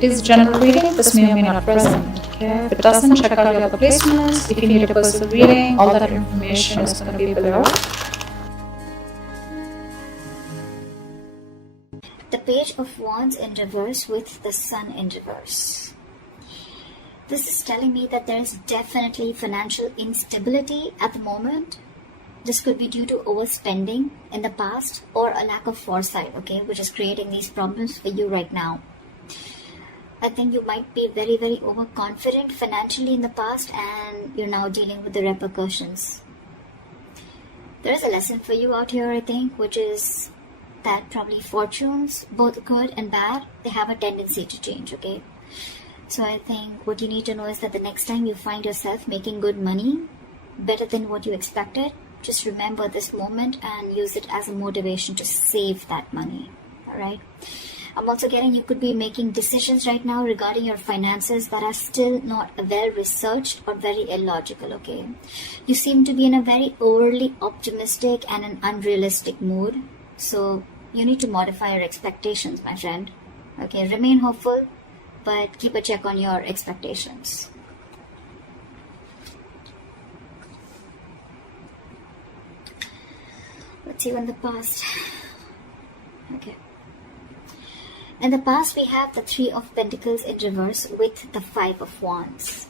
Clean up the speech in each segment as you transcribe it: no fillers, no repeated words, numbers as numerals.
It is general reading, this may or may not resonate. Okay? If it doesn't, check out your other placements. If you need a personal reading, all that information is going to be below. The Page of Wands in reverse with the Sun in reverse. This is telling me that there is definitely financial instability at the moment. This could be due to overspending in the past or a lack of foresight, okay, which is creating these problems for you right now. I think you might be very, very overconfident financially in the past and you're now dealing with the repercussions. There is a lesson for you out here, I think, which is that probably fortunes, both good and bad, they have a tendency to change, okay? So I think what you need to know is that the next time you find yourself making good money, better than what you expected, just remember this moment and use it as a motivation to save that money, alright? I'm also getting you could be making decisions right now regarding your finances that are still not well researched or very illogical, okay? You seem to be in a very overly optimistic and an unrealistic mood. So you need to modify your expectations, my friend. Okay, remain hopeful, but keep a check on your expectations. Let's see in the past. Okay. In the past, we have the Three of Pentacles in reverse with the Five of Wands.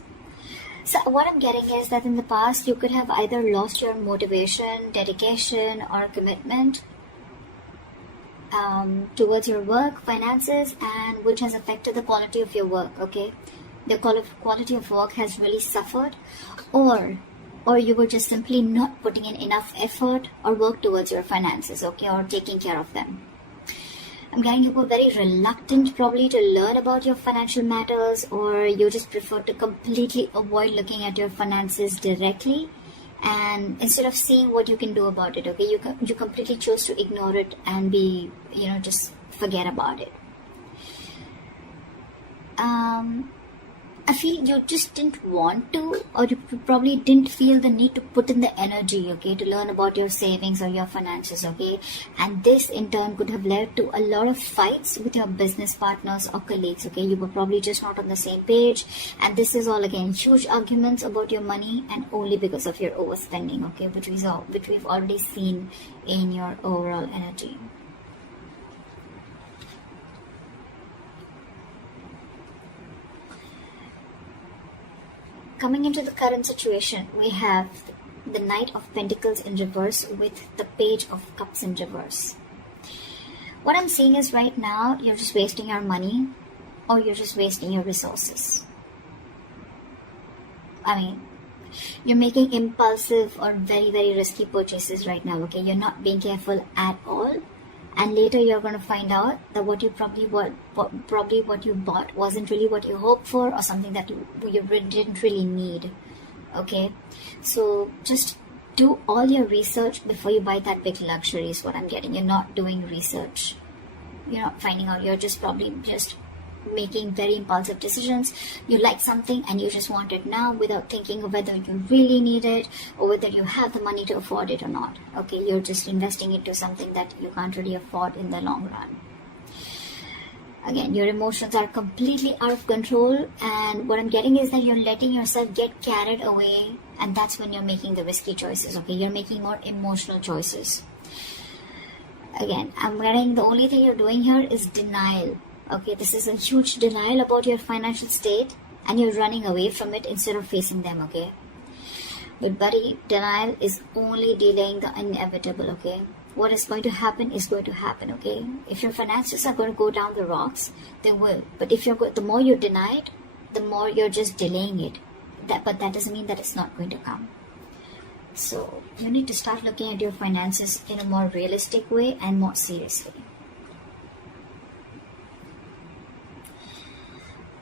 So what I'm getting is that in the past, you could have either lost your motivation, dedication, or commitment towards your work, finances, and which has affected the quality of your work, okay? The quality of work has really suffered, or you were just simply not putting in enough effort or work towards your finances, okay, or taking care of them. I'm getting you were very reluctant probably to learn about your financial matters, or you just prefer to completely avoid looking at your finances directly, and instead of seeing what you can do about it, okay, you completely chose to ignore it and be, just forget about it. I feel you just didn't want to, or you probably didn't feel the need to put in the energy, okay, to learn about your savings or your finances, okay? And this in turn could have led to a lot of fights with your business partners or colleagues, okay? You were probably just not on the same page, and this is all again huge arguments about your money, and only because of your overspending, okay, which we've already seen in your overall energy. Coming into the current situation, we have the Knight of Pentacles in reverse with the Page of Cups in reverse. What I'm seeing is right now, you're just wasting your money or you're just wasting your resources. I mean, you're making impulsive or very, very risky purchases right now, okay? You're not being careful at all. And later you're going to find out that what you what you bought wasn't really what you hoped for, or something that you didn't really need. Okay, so just do all your research before you buy that big luxury is what I'm getting. You're not doing research. You're not finding out. You're just probably just making very impulsive decisions. You like something and you just want it now without thinking of whether you really need it or whether you have the money to afford it or not. Okay, you're just investing into something that you can't really afford in the long run. Again, your emotions are completely out of control, and what I'm getting is that you're letting yourself get carried away, and that's when you're making the risky choices. Okay, you're making more emotional choices. Again, I'm getting the only thing you're doing here is denial. Okay, this is a huge denial about your financial state, and you're running away from it instead of facing them, okay? But buddy, denial is only delaying the inevitable, okay? What is going to happen is going to happen, okay? If your finances are going to go down the rocks, they will. But if the more you deny it, the more you're just delaying it. But that doesn't mean that it's not going to come. So you need to start looking at your finances in a more realistic way and more seriously.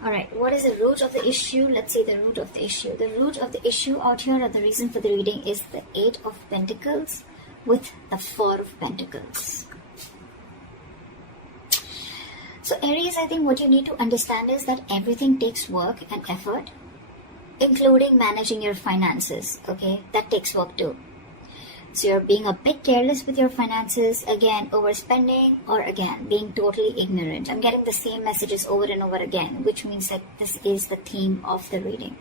Alright, what is the root of the issue? Let's see the root of the issue. The root of the issue out here, or the reason for the reading, is the Eight of Pentacles with the Four of Pentacles. So Aries, I think what you need to understand is that everything takes work and effort, including managing your finances, okay? That takes work too. So you're being a bit careless with your finances, again overspending, or again being totally ignorant. I'm getting the same messages over and over again, which means that this is the theme of the reading.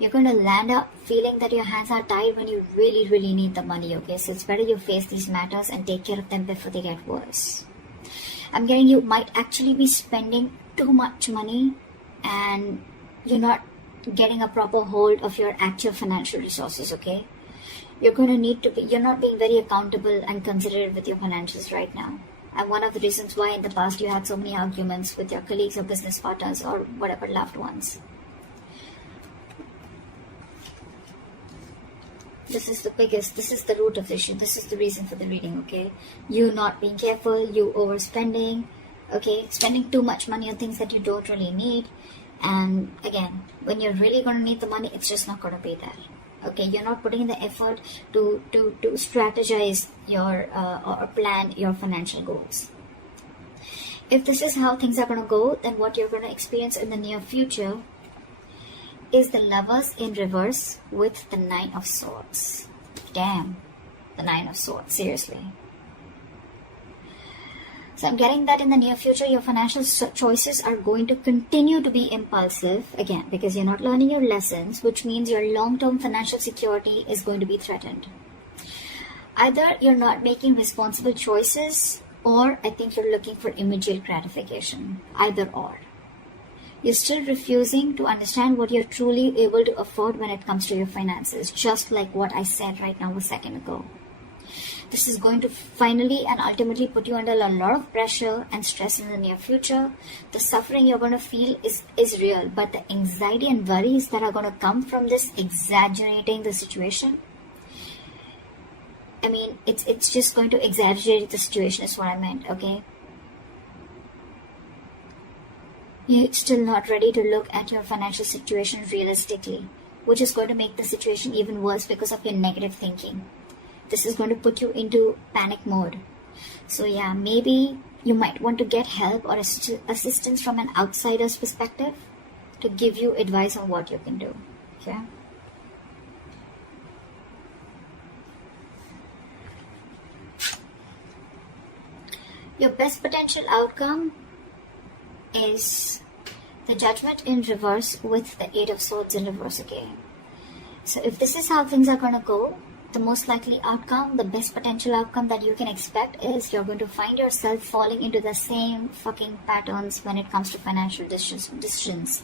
You're going to land up feeling that your hands are tied when you really, really need the money, okay? So it's better you face these matters and take care of them before they get worse. I'm getting you might actually be spending too much money and you're not getting a proper hold of your actual financial resources, okay? You're going to need to be, you're not being very accountable and considerate with your finances right now. And one of the reasons why in the past you had so many arguments with your colleagues or business partners or whatever loved ones. This is the root of the issue. This is the reason for the reading, okay? You not being careful, you overspending, okay? Spending too much money on things that you don't really need. And again, when you're really going to need the money, it's just not going to be there. Okay, you're not putting in the effort to strategize your or plan your financial goals. If this is how things are going to go, then what you're going to experience in the near future is the Lovers in reverse with the Nine of Swords. Damn, the Nine of Swords, seriously. So I'm getting that in the near future, your financial choices are going to continue to be impulsive, again, because you're not learning your lessons, which means your long-term financial security is going to be threatened. Either you're not making responsible choices, or I think you're looking for immediate gratification. Either or. You're still refusing to understand what you're truly able to afford when it comes to your finances, just like what I said right now a second ago. This is going to finally and ultimately put you under a lot of pressure and stress in the near future. The suffering you're going to feel is real, but the anxiety and worries that are going to come from this exaggerating the situation, I mean, it's just going to exaggerate the situation is what I meant, okay? You're still not ready to look at your financial situation realistically, which is going to make the situation even worse because of your negative thinking. This is going to put you into panic mode. So yeah, maybe you might want to get help or assistance from an outsider's perspective to give you advice on what you can do, okay? Your best potential outcome is the Judgment in reverse with the Eight of Swords in reverse again. So if this is how things are going to go, the most likely outcome, the best potential outcome that you can expect is you're going to find yourself falling into the same fucking patterns when it comes to financial decisions.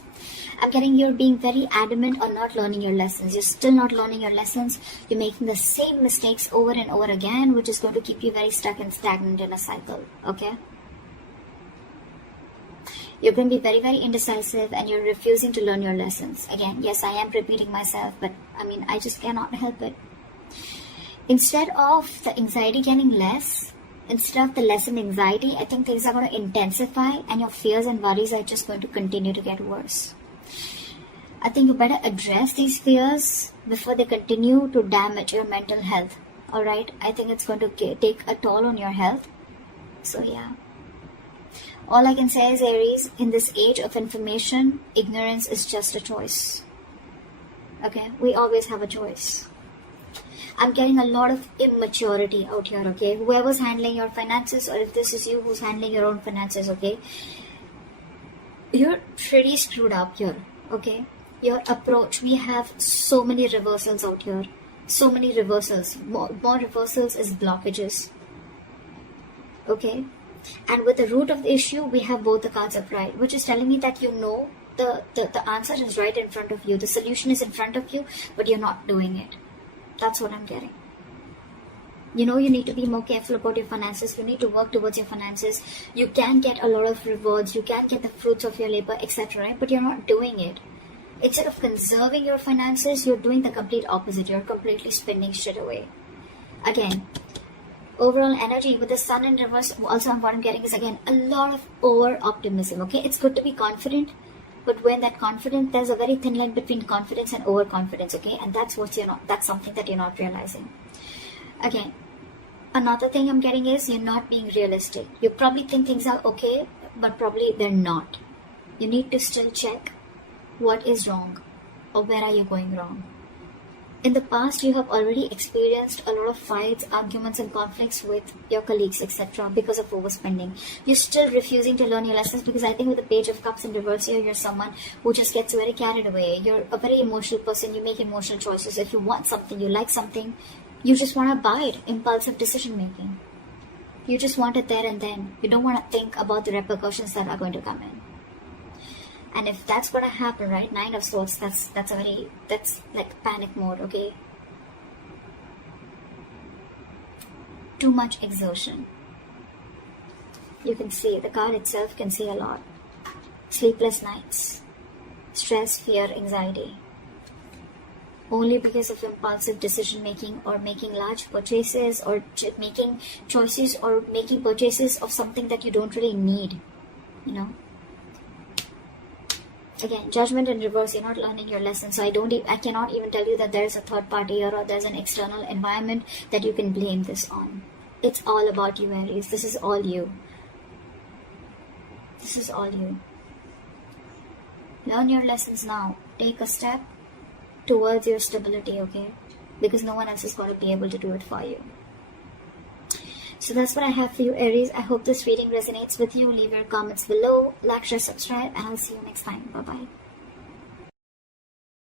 I'm getting you're being very adamant on not learning your lessons. You're still not learning your lessons. You're making the same mistakes over and over again, which is going to keep you very stuck and stagnant in a cycle, okay? You're going to be very, very indecisive and you're refusing to learn your lessons. Again, yes, I am repeating myself, but I mean, I just cannot help it. Instead of the anxiety getting less, instead of the lessened anxiety, I think things are going to intensify and your fears and worries are just going to continue to get worse. I think you better address these fears before they continue to damage your mental health. Alright? I think it's going to take a toll on your health. So yeah. All I can say is, Aries, in this age of information, ignorance is just a choice. Okay? We always have a choice. I'm getting a lot of immaturity out here, okay? Whoever's handling your finances, or if this is you who's handling your own finances, okay? You're pretty screwed up here, okay? Your approach, we have so many reversals out here. So many reversals. More reversals is blockages. Okay? And with the root of the issue, we have both the cards upright, which is telling me that you know the answer is right in front of you. The solution is in front of you, but you're not doing it. That's what I'm getting. You know you need to be more careful about your finances. You need to work towards your finances. You can get a lot of rewards. You can get the fruits of your labor, etc. Right? But you're not doing it. Instead of conserving your finances, you're doing the complete opposite. You're completely spending shit away. Again, overall energy with the Sun in reverse, also what I'm getting is, again, a lot of over-optimism. Okay, it's good to be confident. But when that confidence, there's a very thin line between confidence and overconfidence, okay? And that's something that you're not realizing. Again, another thing I'm getting is you're not being realistic. You probably think things are okay, but probably they're not. You need to still check what is wrong or where are you going wrong. in the past you have already experienced a lot of fights, arguments and conflicts with your colleagues, etc. because of overspending. You're still refusing to learn your lessons because I think with the Page of Cups in reverse here, you're someone who just gets very carried away. You're a very emotional person. You make emotional choices. If you want something, you like something, you just want to buy it. Impulsive decision making. You just want it there and then. You don't want to think about the repercussions that are going to come in. And if that's going to happen, right, Nine of Swords, that's like panic mode, okay? Too much exertion. You can see, the card itself can see a lot. Sleepless nights. Stress, fear, anxiety. Only because of impulsive decision making or making large purchases or making choices or making purchases of something that you don't really need, you know? Again, Judgment in reverse, you're not learning your lesson. So I cannot even tell you that there's a third party here or there's an external environment that you can blame this on. It's all about you, Aries. This is all you. This is all you. Learn your lessons now. Take a step towards your stability, okay? Because no one else is going to be able to do it for you. So that's what I have for you, Aries. I hope this reading resonates with you. Leave your comments below, like, share, subscribe, and I'll see you next time. Bye-bye.